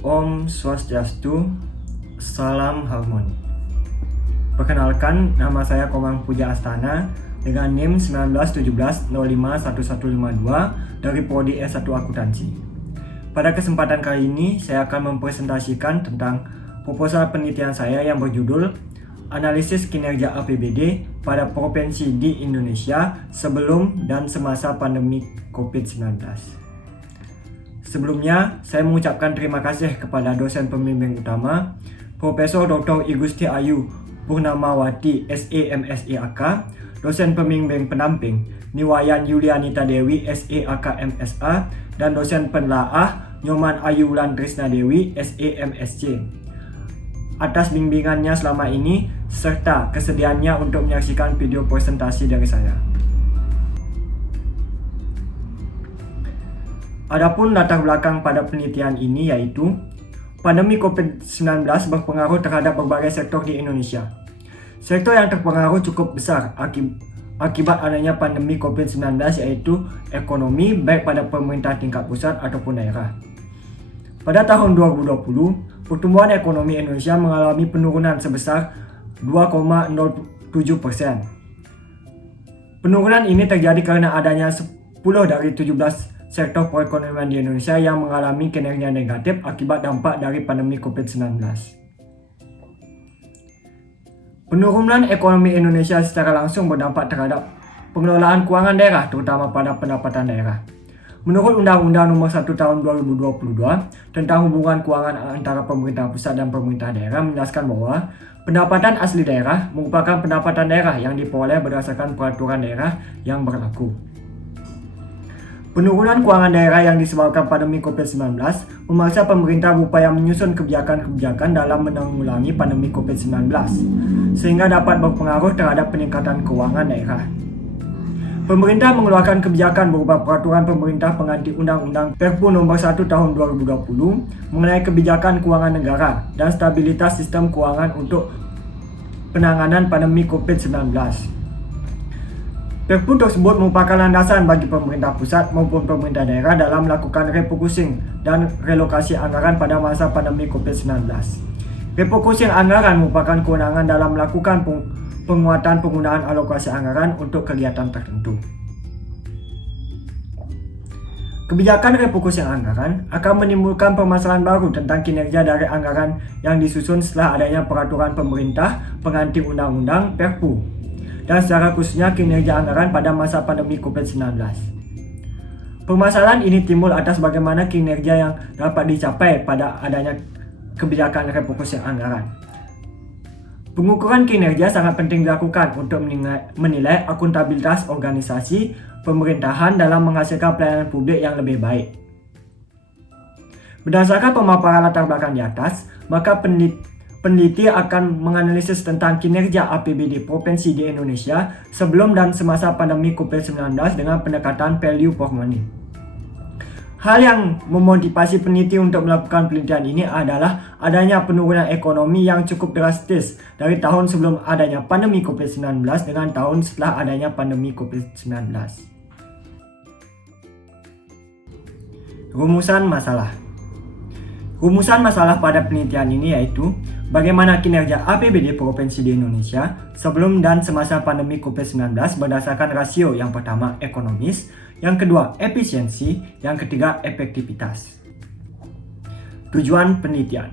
Om Swastiastu, Salam Harmoni. Perkenalkan, nama saya Komang Puja Astana dengan NIM 1917051152 dari Prodi S1 Akuntansi. Pada kesempatan kali ini, saya akan mempresentasikan tentang proposal penelitian saya yang berjudul Analisis Kinerja APBD pada Provinsi di Indonesia sebelum dan semasa pandemi COVID-19. Sebelumnya, saya mengucapkan terima kasih kepada dosen pembimbing utama, Profesor Dr. Igusti Ayu Purnamawati SE MSI AK, dosen pembimbing pendamping Niwayan Yulianita Dewi SE AK MSA, dan dosen penelaah Nyoman Ayu Wulan Trisna Dewi SE MSc. Atas bimbingannya selama ini, serta kesediaannya untuk menyaksikan video presentasi dari saya. Adapun latar belakang pada penelitian ini yaitu pandemi COVID-19 berpengaruh terhadap berbagai sektor di Indonesia. Sektor yang terpengaruh cukup besar akibat adanya pandemi COVID-19 yaitu ekonomi, baik pada pemerintah tingkat pusat ataupun daerah. Pada tahun 2020, pertumbuhan ekonomi Indonesia mengalami penurunan sebesar 2,07%. Penurunan ini terjadi karena adanya 10 dari 17 sektor perekonomian di Indonesia yang mengalami kinerja negatif akibat dampak dari pandemi COVID-19. Penurunan ekonomi Indonesia secara langsung berdampak terhadap pengelolaan keuangan daerah, terutama pada pendapatan daerah. Menurut Undang-Undang Nomor 1 Tahun 2022 tentang hubungan keuangan antara pemerintah pusat dan pemerintah daerah menjelaskan bahwa pendapatan asli daerah merupakan pendapatan daerah yang diperoleh berdasarkan peraturan daerah yang berlaku. Penurunan keuangan daerah yang disebabkan pandemi COVID-19 memaksa pemerintah berupaya menyusun kebijakan-kebijakan dalam menanggulangi pandemi COVID-19 sehingga dapat berpengaruh terhadap peningkatan keuangan daerah. Pemerintah mengeluarkan kebijakan berupa peraturan pemerintah pengganti Undang-Undang Perpu Nomor 1 Tahun 2020 mengenai kebijakan keuangan negara dan stabilitas sistem keuangan untuk penanganan pandemi COVID-19. Perpu tersebut merupakan landasan bagi pemerintah pusat maupun pemerintah daerah dalam melakukan refocusing dan relokasi anggaran pada masa pandemi COVID-19. Refocusing anggaran merupakan kewenangan dalam melakukan penguatan penggunaan alokasi anggaran untuk kegiatan tertentu. Kebijakan refocusing anggaran akan menimbulkan permasalahan baru tentang kinerja dari anggaran yang disusun setelah adanya peraturan pemerintah pengganti Undang-Undang Perpu, dan secara khususnya kinerja anggaran pada masa pandemi COVID-19. Permasalahan ini timbul atas bagaimana kinerja yang dapat dicapai pada adanya kebijakan refocusing anggaran. Pengukuran kinerja sangat penting dilakukan untuk menilai akuntabilitas organisasi pemerintahan dalam menghasilkan pelayanan publik yang lebih baik. Berdasarkan pemaparan latar belakang di atas, maka peneliti akan menganalisis tentang kinerja APBD provinsi di Indonesia sebelum dan semasa pandemi COVID-19 dengan pendekatan value for money. Hal yang memotivasi peneliti untuk melakukan penelitian ini adalah adanya penurunan ekonomi yang cukup drastis dari tahun sebelum adanya pandemi COVID-19 dengan tahun setelah adanya pandemi COVID-19. Rumusan masalah. Rumusan masalah pada penelitian ini yaitu bagaimana kinerja APBD provinsi di Indonesia sebelum dan semasa pandemi COVID-19 berdasarkan rasio yang pertama ekonomis, yang kedua efisiensi, yang ketiga efektivitas. Tujuan penelitian.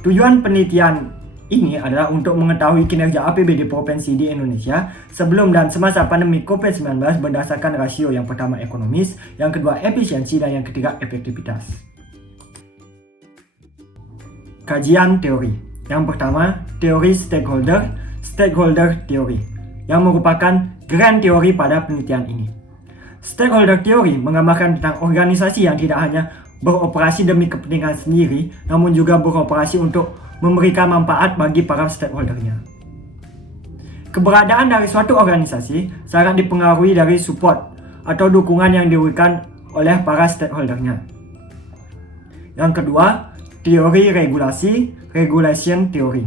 Tujuan penelitian ini adalah untuk mengetahui kinerja APBD provinsi di Indonesia sebelum dan semasa pandemi COVID-19 berdasarkan rasio yang pertama ekonomis, yang kedua efisiensi, dan yang ketiga efektivitas. Kajian teori. Yang pertama, teori stakeholder teori, yang merupakan grand teori pada penelitian ini. Stakeholder teori menggambarkan tentang organisasi yang tidak hanya beroperasi demi kepentingan sendiri, namun juga beroperasi untuk memberikan manfaat bagi para stakeholdernya. Keberadaan dari suatu organisasi sangat dipengaruhi dari support atau dukungan yang diberikan oleh para stakeholdernya. Yang kedua, teori regulasi, regulation theory.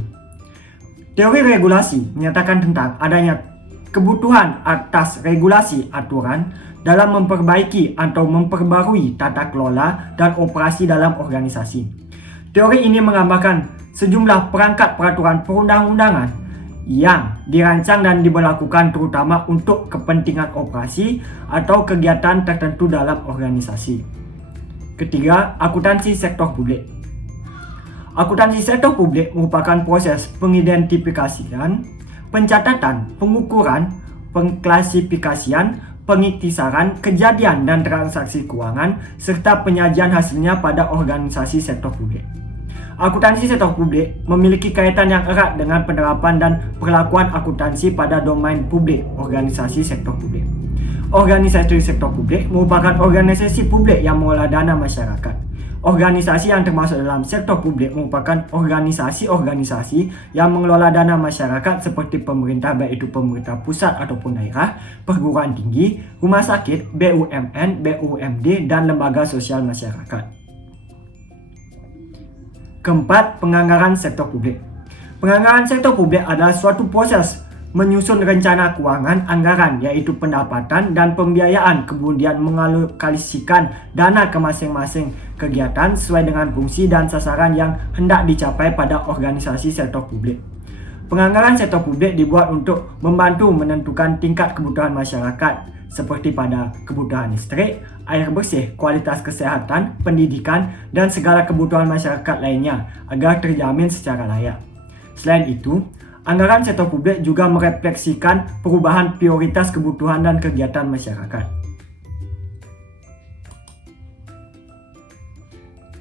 Teori regulasi menyatakan tentang adanya kebutuhan atas regulasi aturan dalam memperbaiki atau memperbarui tata kelola dan operasi dalam organisasi. Teori ini menggambarkan sejumlah perangkat peraturan perundang-undangan yang dirancang dan diberlakukan terutama untuk kepentingan operasi atau kegiatan tertentu dalam organisasi. Ketiga, akuntansi sektor publik. Akuntansi sektor publik merupakan proses pengidentifikasian, pencatatan, pengukuran, pengklasifikasian, pengiktisaran, kejadian dan transaksi keuangan, serta penyajian hasilnya pada organisasi sektor publik. Akuntansi sektor publik memiliki kaitan yang erat dengan penerapan dan perlakuan akuntansi pada domain publik organisasi sektor publik. Organisasi sektor publik merupakan organisasi publik yang mengelola dana masyarakat. Organisasi yang termasuk dalam sektor publik merupakan organisasi-organisasi yang mengelola dana masyarakat seperti pemerintah, baik itu pemerintah pusat ataupun daerah, perguruan tinggi, rumah sakit, BUMN, BUMD, dan lembaga sosial masyarakat. Keempat, penganggaran sektor publik. Penganggaran sektor publik adalah suatu proses menyusun rencana keuangan anggaran, yaitu pendapatan dan pembiayaan, kemudian mengalokasikan dana ke masing-masing kegiatan sesuai dengan fungsi dan sasaran yang hendak dicapai pada organisasi sektor publik. Penganggaran sektor publik dibuat untuk membantu menentukan tingkat kebutuhan masyarakat seperti pada kebutuhan listrik, air bersih, kualitas kesehatan, pendidikan, dan segala kebutuhan masyarakat lainnya agar terjamin secara layak. Selain itu, anggaran sektor publik juga merefleksikan perubahan prioritas kebutuhan dan kegiatan masyarakat.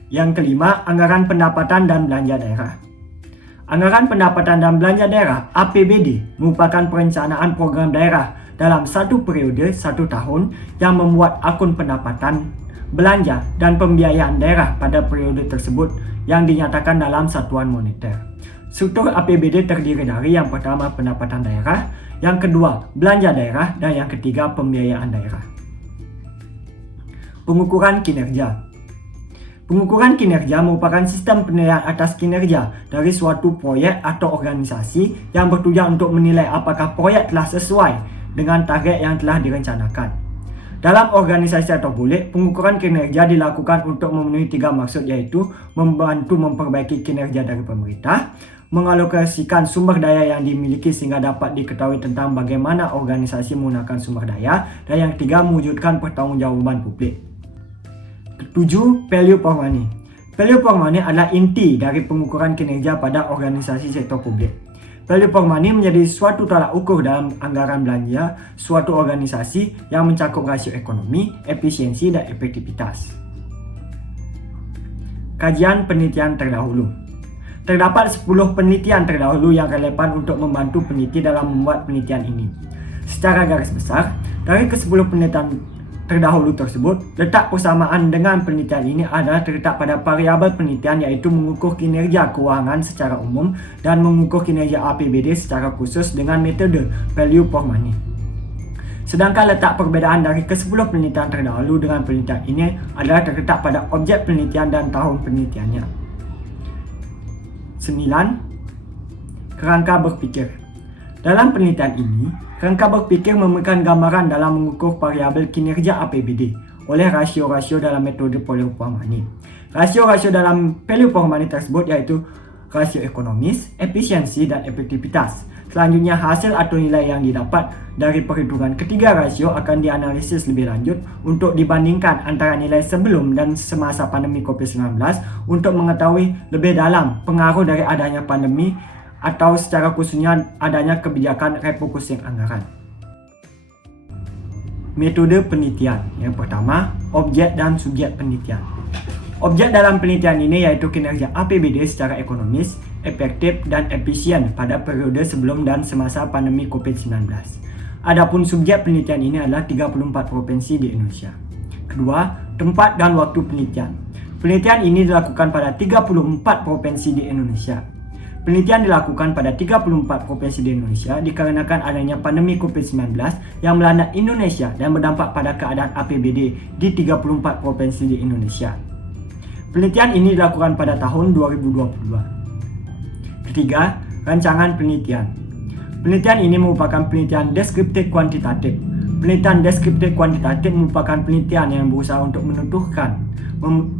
Yang kelima, anggaran pendapatan dan belanja daerah. Anggaran pendapatan dan belanja daerah (APBD) merupakan perencanaan program daerah dalam satu periode 1 tahun yang memuat akun pendapatan, belanja, dan pembiayaan daerah pada periode tersebut yang dinyatakan dalam satuan moneter. Struktur APBD terdiri dari yang pertama pendapatan daerah, yang kedua belanja daerah, dan yang ketiga pembiayaan daerah. Pengukuran kinerja. Pengukuran kinerja merupakan sistem penilaian atas kinerja dari suatu proyek atau organisasi yang bertujuan untuk menilai apakah proyek telah sesuai dengan target yang telah direncanakan. Dalam organisasi atau publik, pengukuran kinerja dilakukan untuk memenuhi 3 maksud, yaitu membantu memperbaiki kinerja dari pemerintah, mengalokasikan sumber daya yang dimiliki sehingga dapat diketahui tentang bagaimana organisasi menggunakan sumber daya, dan yang ketiga mewujudkan pertanggungjawaban publik. Ketujuh, value for money. Value for money adalah inti dari pengukuran kinerja pada organisasi sektor publik. Value for money menjadi suatu tolak ukur dalam anggaran belanja suatu organisasi yang mencakup rasio ekonomi, efisiensi, dan efektivitas. Kajian penelitian terdahulu. Terdapat 10 penelitian terdahulu yang relevan untuk membantu peneliti dalam membuat penelitian ini. Secara garis besar, dari ke-10 penelitian terdahulu tersebut, letak persamaan dengan penelitian ini adalah terletak pada variabel penelitian, yaitu mengukur kinerja keuangan secara umum dan mengukur kinerja APBD secara khusus dengan metode value for money. Sedangkan letak perbedaan dari ke-10 penelitian terdahulu dengan penelitian ini adalah terletak pada objek penelitian dan tahun penelitiannya. 9. Kerangka berpikir. Dalam penelitian ini, kerangka berpikir memberikan gambaran dalam mengukur variabel kinerja APBD oleh rasio-rasio dalam metode value for money. Rasio-rasio dalam value for money tersebut yaitu rasio ekonomis, efisiensi, dan efektivitas. Selanjutnya, hasil atau nilai yang didapat dari perhitungan ketiga rasio akan dianalisis lebih lanjut untuk dibandingkan antara nilai sebelum dan semasa pandemi COVID-19 untuk mengetahui lebih dalam pengaruh dari adanya pandemi atau secara khususnya adanya kebijakan refocusing anggaran. Metode penelitian. Yang pertama, objek dan subjek penelitian. Objek dalam penelitian ini yaitu kinerja APBD secara ekonomis, efektif, dan efisien pada periode sebelum dan semasa pandemi COVID-19. Adapun subjek penelitian ini adalah 34 provinsi di Indonesia. Kedua, tempat dan waktu penelitian. Penelitian ini dilakukan pada 34 provinsi di Indonesia. Penelitian dilakukan pada 34 provinsi di Indonesia dikarenakan adanya pandemi COVID-19 yang melanda Indonesia dan berdampak pada keadaan APBD di 34 provinsi di Indonesia. Penelitian ini dilakukan pada tahun 2022. Ketiga, rancangan penelitian. Penelitian ini merupakan penelitian deskriptif kuantitatif. Penelitian deskriptif kuantitatif merupakan penelitian yang berusaha untuk menentukan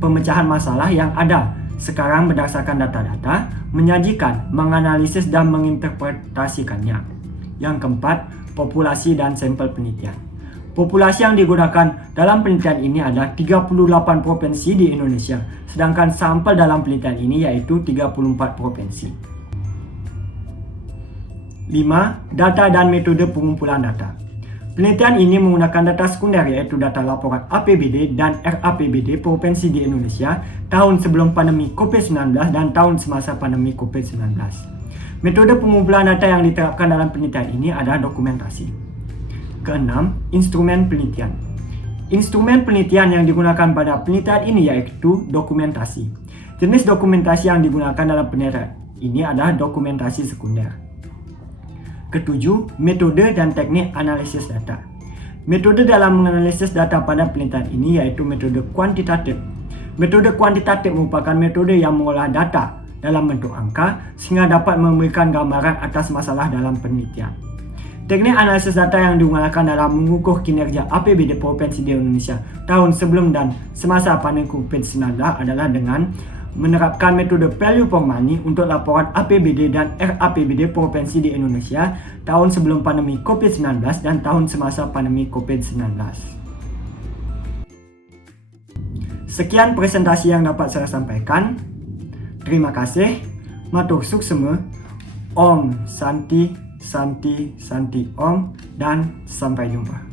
pemecahan masalah yang ada sekarang berdasarkan data-data, menyajikan, menganalisis dan menginterpretasikannya. Yang keempat, populasi dan sampel penelitian. Populasi yang digunakan dalam penelitian ini adalah 38 provinsi di Indonesia, sedangkan sampel dalam penelitian ini yaitu 34 provinsi. 5. Data dan metode pengumpulan data. Penelitian ini menggunakan data sekunder yaitu data laporan APBD dan RAPBD provinsi di Indonesia tahun sebelum pandemi COVID-19 dan tahun semasa pandemi COVID-19. Metode pengumpulan data yang diterapkan dalam penelitian ini adalah dokumentasi. Keenam, instrumen penelitian. Instrumen penelitian yang digunakan pada penelitian ini yaitu dokumentasi. Jenis dokumentasi yang digunakan dalam penelitian ini adalah dokumentasi sekunder. Ketujuh, metode dan teknik analisis data. Metode dalam menganalisis data pada penelitian ini yaitu metode kuantitatif. Metode kuantitatif merupakan metode yang mengolah data dalam bentuk angka sehingga dapat memberikan gambaran atas masalah dalam penelitian. Teknik analisis data yang digunakan dalam mengukur kinerja APBD provinsi di Indonesia tahun sebelum dan semasa pandemi COVID-19 adalah dengan menerapkan metode value for money untuk laporan APBD dan RAPBD provinsi di Indonesia tahun sebelum pandemi COVID-19 dan tahun semasa pandemi COVID-19. Sekian presentasi yang dapat saya sampaikan. Terima kasih. Matur suksema. Om Santi Santi Santi Om dan sampai jumpa.